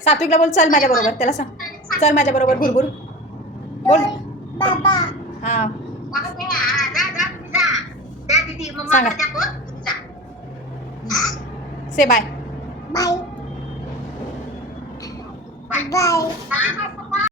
सात्विकला बोल चल माझ्या बरोबर, त्याला सांग चल माझ्या बरोबर भुरभुर बोल बाबा हा सांगा से बाय बाय बाय